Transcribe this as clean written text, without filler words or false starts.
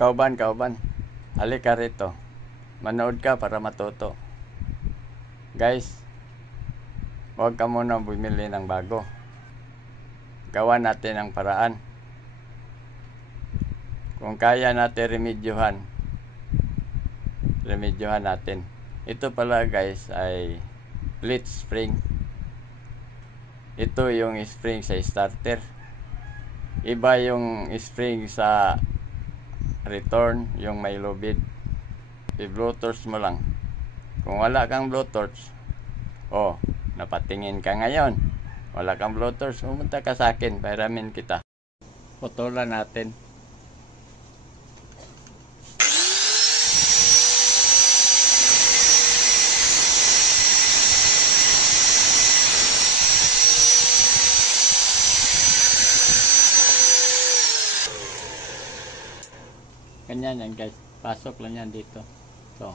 Kauban, kauban. Halika rito. Manood ka para matuto. Guys, huwag ka muna bumili ng bago. Gawa natin ang paraan. Kung kaya natin remedyohan natin. Ito pala guys ay lead spring. Ito yung spring sa starter. Iba yung spring sa return, yung may lubid. I-blowtorch mo lang. Kung wala kang blowtorch, napatingin ka ngayon. Wala kang blowtorch, pumunta ka sa akin, pairamin kita. Putulan natin. Ganyan yan guys. Pasok lang yan dito. So,